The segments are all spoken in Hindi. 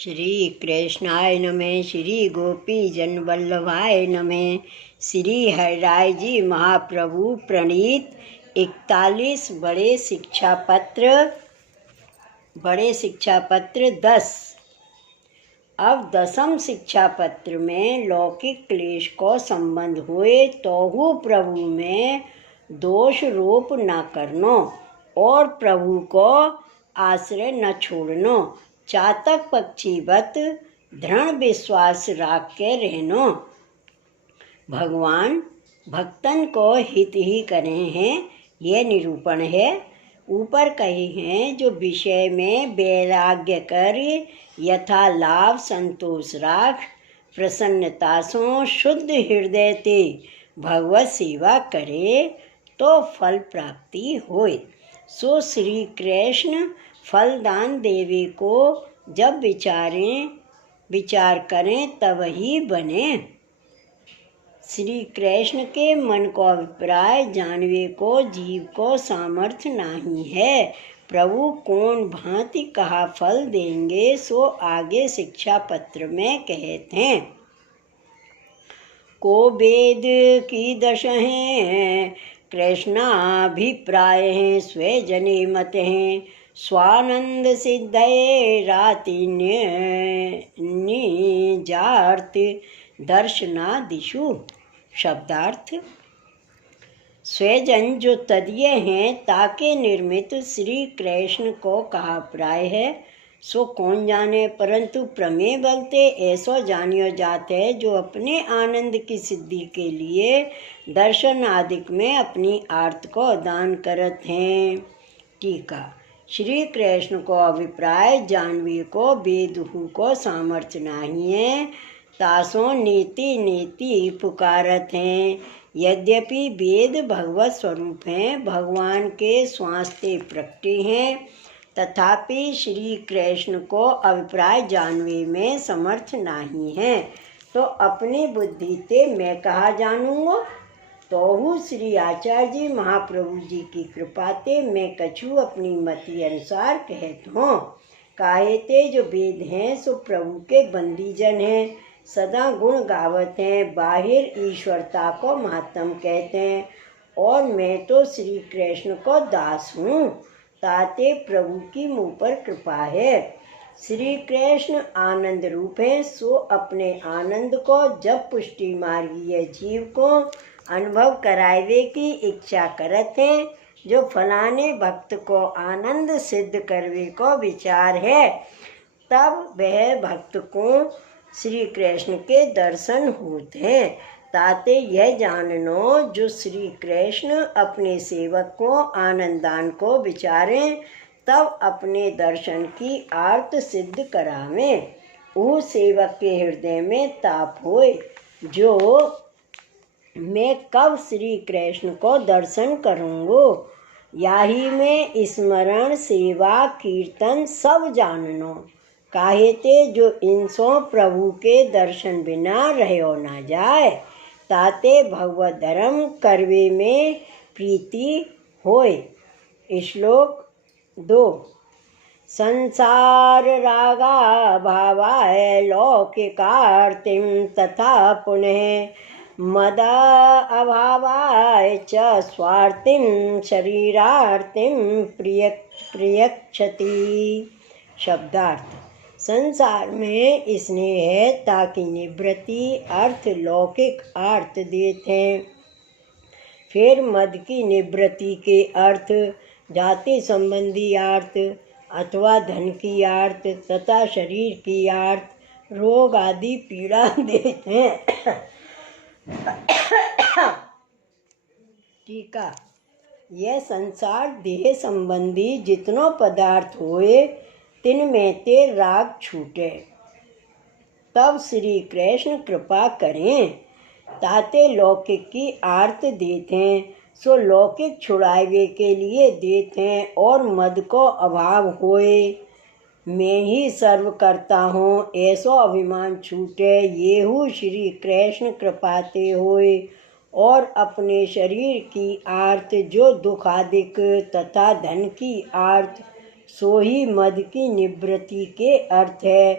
श्री कृष्णाय नमः। श्री गोपी जन वल्लभाय नमः। श्री हरिराय जी महाप्रभु प्रणीत 41 बड़े शिक्षा पत्र 10। अब 10वें शिक्षा पत्र में लौकिक क्लेश को संबंध हुए तोहु प्रभु में दोष रोप न करनो और प्रभु को आश्रय न छोड़नो, चातक पक्षीवत दृढ़ विश्वास राख के रहनो। भगवान भक्तन को हित ही करे हैं, यह निरूपण है। ऊपर कहे हैं जो विषय में वैराग्य कर यथा लाभ संतोष राख, प्रसन्नता सो शुद्ध हृदय ते भगवत सेवा करे तो फल प्राप्ति होए। सो श्री कृष्ण फलदान देवे को जब विचार करें तब ही बने। श्री कृष्ण के मन को अभिप्राय जानवे को जीव को सामर्थ्य नहीं है। प्रभु कौन भांति कहा फल देंगे सो आगे शिक्षा पत्र में कहते हैं। को वेद की दश हैं कृष्णाभिप्राय हैं, स्वे जने मत हैं स्वानंद सिद्धये राति निजार्थ दर्शनादिशु। शब्दार्थ स्वजन जो तदीय हैं ताके निर्मित श्री कृष्ण को कहा प्राय है सो कौन जाने, परंतु प्रमेय बलते ऐसो जानियो जाते है जो अपने आनंद की सिद्धि के लिए दर्शन आदिक में अपनी आर्त को दान करत हैं। टीका। श्री कृष्ण को अभिप्राय जानवी को वेदहु को सामर्थ्य नहीं है, तासो नीति नीति पुकारत हैं। यद्यपि वेद भगवत स्वरूप हैं, भगवान के स्वास्थ्य प्रकटी हैं, तथापि श्री कृष्ण को अभिप्राय जानवे में समर्थ नहीं है। तो अपनी बुद्धि ते मैं कहा जानूंगा, तोहु श्री आचार्य जी महाप्रभु जी की कृपा ते मैं कछु अपनी मति अनुसार कहत हूँ। काहे ते जो वेद हैं सो प्रभु के बंदीजन हैं, सदा गुण गावत हैं, बाहिर ईश्वरता को महात्म कहते हैं, और मैं तो श्री कृष्ण को दास हूँ, ताते प्रभु की मुँह पर कृपा है। श्री कृष्ण आनंद रूप है, सो अपने आनंद को जब पुष्टि मार्गीय जीव को अनुभव करावे की इच्छा करत हैं, जो फलाने भक्त को आनंद सिद्ध करवे को विचार है, तब वह भक्त को श्री कृष्ण के दर्शन होते हैं। ताते यह जाननो जो श्री कृष्ण अपने सेवक को आनंदान को विचारें तब अपने दर्शन की आर्त सिद्ध करावें। उस सेवक के हृदय में ताप होए जो मैं कब श्री कृष्ण को दर्शन करूँगो, याही में स्मरण सेवा कीर्तन सब जाननो। काहे ते जो इनसो प्रभु के दर्शन बिना रहो ना जाए, ताते भगवत धर्म करवे में प्रीति होए। श्लोक 2। संसार रागा भावाय लौकिकार्तिं तथा पुनः मदा अभावाय च स्वार्थिं शरीरार्थिं प्रियक्षति। शब्दार्थ। संसार में स्नेह है ताकि निवृत्ति अर्थ लौकिक अर्थ देते हैं, फिर मद की निवृत्ति के अर्थ जाति संबंधी अर्थ अथवा धन की अर्थ तथा शरीर की अर्थ रोग आदि पीड़ा देते हैं। टीका। यह संसार देह संबंधी जितनो पदार्थ होए तिनमें ते राग छूटे, तब श्री कृष्ण कृपा करें, ताते लौकिक की आर्त देते हैं, सो लौकिक छुड़ावे के लिए देते हैं, और मद को अभाव होए मैं ही सर्व करता हूँ ऐसो अभिमान छूटे, येहू श्री कृष्ण कृपाते होए, और अपने शरीर की आर्त जो दुखादिक तथा धन की आर्त सो ही मद की निवृत्ति के अर्थ है।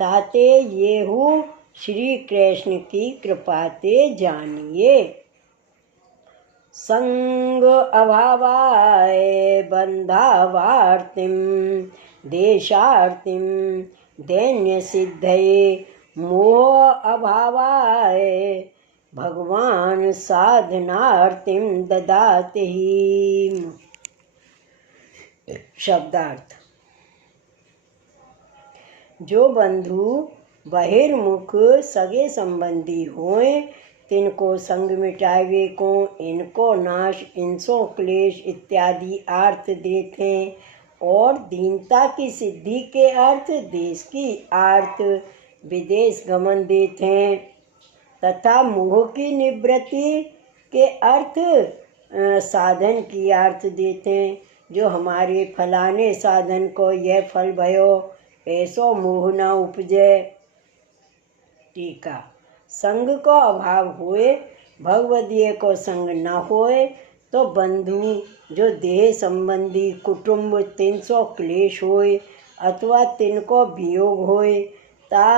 ताते येहू श्री कृष्ण की कृपा ते जानिए। संग अभावाय बंधावार्तिम देशार्तिम दैन्य सिद्धये मोह अभावाय भगवान साधनार्तिम ददाति ही। शब्दार्थ। जो बंधु बहिर्मुख सगे संबंधी होए, तिनको संग मिटावे को इनको नाश इनसो क्लेश इत्यादि अर्थ देते, और दीनता की सिद्धि के अर्थ देश की अर्थ विदेश गमन देते, तथा मोह की निवृत्ति के अर्थ साधन की अर्थ देते। जो हमारे फलाने साधन को यह फल भयो, ऐसो मोह न उपजे। टीका। संग को अभाव होए, भगवदीय को संग न होए, तो बंधु जो देह संबंधी कुटुंब तिनसो क्लेश होए अथवा तिनको वियोग होए, ता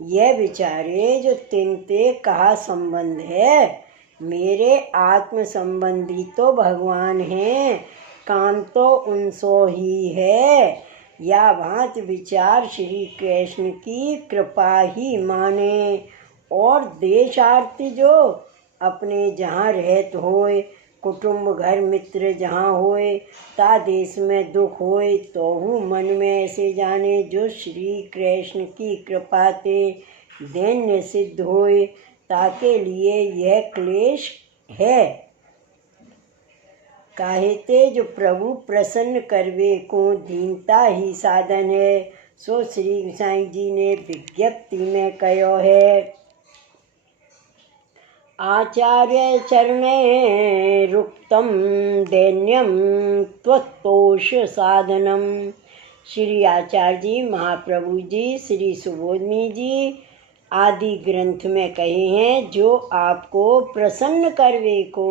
यह विचारे जो तिनते कहा संबंध है, मेरे आत्म संबंधी तो भगवान हैं, काम तो उनसो ही है। या भांत विचार श्री कृष्ण की कृपा ही माने। और देशार्थी जो अपने जहाँ रहत होए, कुटुंब घर मित्र जहाँ होए, ता देश में दुख होए, तो हूँ मन में ऐसे जाने जो श्री कृष्ण की कृपा ते दैन्य सिद्ध होए, ताके लिए यह क्लेश है। काहेते जो प्रभु प्रसन्न करवे को दीनता ही साधन है, सो श्री गोसाई जी ने विज्ञप्ति में कहो है। आचार्य चरणे रुक्तम दैन्यम त्वत्तोष साधनम। श्री आचार्य जी, महाप्रभु जी, श्री सुबोधनी जी आदि ग्रंथ में कहे हैं, जो आपको प्रसन्न करवे को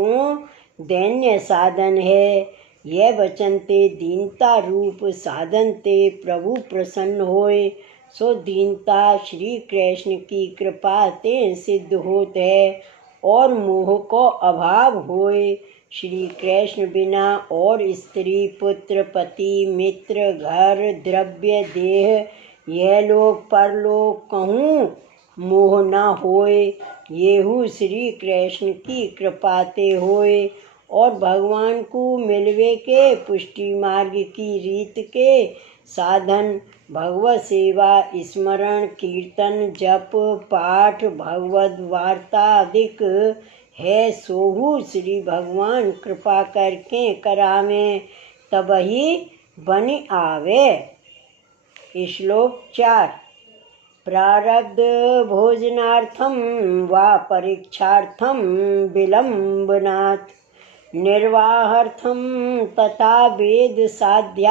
दैन्य साधन है। यह वचन ते दीनता रूप साधन ते प्रभु प्रसन्न होए, सो दीनता श्री कृष्ण की कृपा ते सिद्ध होत है। और मोह को अभाव होए, श्री कृष्ण बिना और स्त्री पुत्र पति मित्र घर द्रव्य देह यह लोग परलोक कहूँ मोह न होए, येहू श्री कृष्ण की कृपा ते होए। और भगवान को मिलवे के पुष्टि मार्ग की रीत के साधन भगवत सेवा स्मरण कीर्तन जप पाठ भगवद वार्ता अधिक है, सोहू श्री भगवान कृपा करके करावे, तबही बन आवे। श्लोक 4। प्रारब्ध भोजनार्थम वा परीक्षार्थम विलंबनात् निर्वाहार्थम तथा वेद साध्यार्थार्थितम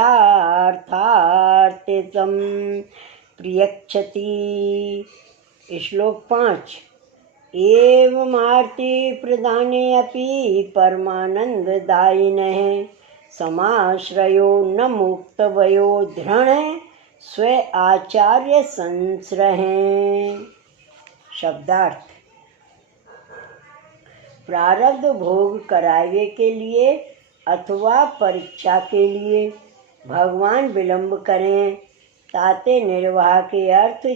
प्रियक्षति। श्लोक 5। एवमार्ति प्रदाने अपि परमानंददायिनः समाश्रयो न मुक्तवयो धृण स्व आचार्य संश्रय। शब्दार्थ। प्रारब्ध भोग करावे के लिए अथवा परीक्षा के लिए भगवान विलंब करें, ताते निर्वाह के अर्थ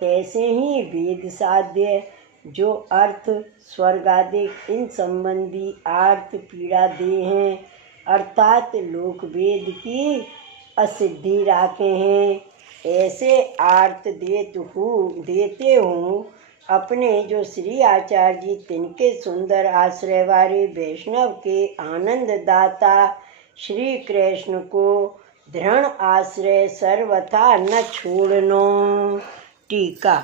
तैसे ही वेद साध्य जो अर्थ स्वर्गादिक इन संबंधी अर्थ पीड़ा दे हैं, अर्थात लोक वेद की असिद्धि राखे हैं, ऐसे अर्थ देते हूँ अपने जो श्री आचार्य जी तिनके सुंदर आश्रय वाले वैष्णव के आनंद दाता श्री कृष्ण को दृढ़ आश्रय सर्वथा न छोड़नो। टीका।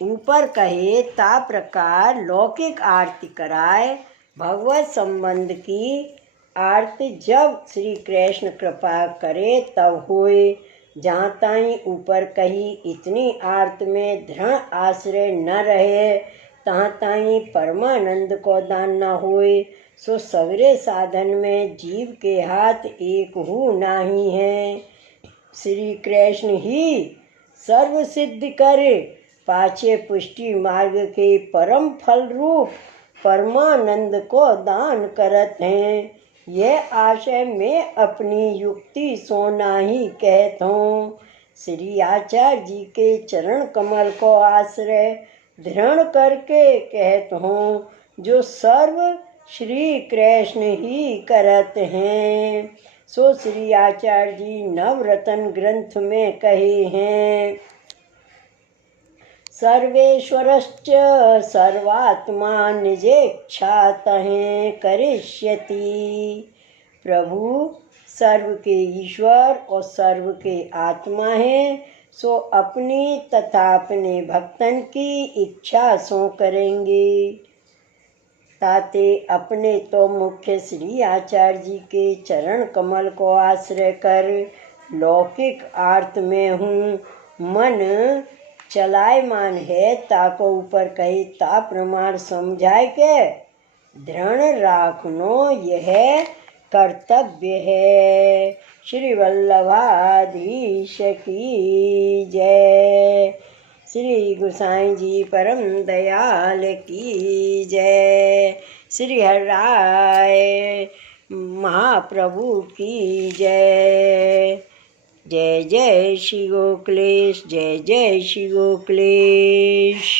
ऊपर कहे ता प्रकार लौकिक आरती कराए, भगवत संबंध की आरती जब श्री कृष्ण कृपा करे तब होए। जहाँ ताई ऊपर कही इतनी आर्त में दृढ़ आश्रय न रहे, तहाँ ताई परमानंद को दान न होए। सो सगरे साधन में जीव के हाथ एक हु नाही है। श्री कृष्ण ही सर्व सिद्ध करे, पाछे पुष्टि मार्ग के परम फल रूप परमानंद को दान करत हैं। यह आशय मैं अपनी युक्ति सोना ही कहत हूँ। श्री आचार्य जी के चरण कमल को आश्रय दृढ़ करके कहत हूँ, जो सर्व श्री कृष्ण ही करत हैं। सो श्री आचार्य जी नवरत्न ग्रंथ में कहे हैं, सर्वेश्वरश्च सर्वात्मा निजेक्षातः करिष्यति। प्रभु सर्व के ईश्वर और सर्व के आत्मा हैं, सो अपनी तथा अपने भक्तन की इच्छा सो करेंगे। ताते अपने तो मुख्य श्री आचार्य जी के चरण कमल को आश्रय कर लौकिक आर्त में हूँ, मन चलायमान है, ताको ऊपर कही ता प्रमाण समझाए के दृढ़ राखनो यह कर्तव्य है। श्री वल्लभाधीश की जय। श्री गोसाई जी परम दयाल की जय। श्री हरिराय महाप्रभु की जय। जय जय श्री गोकुलेश, जय जय श्री गोकुलेश।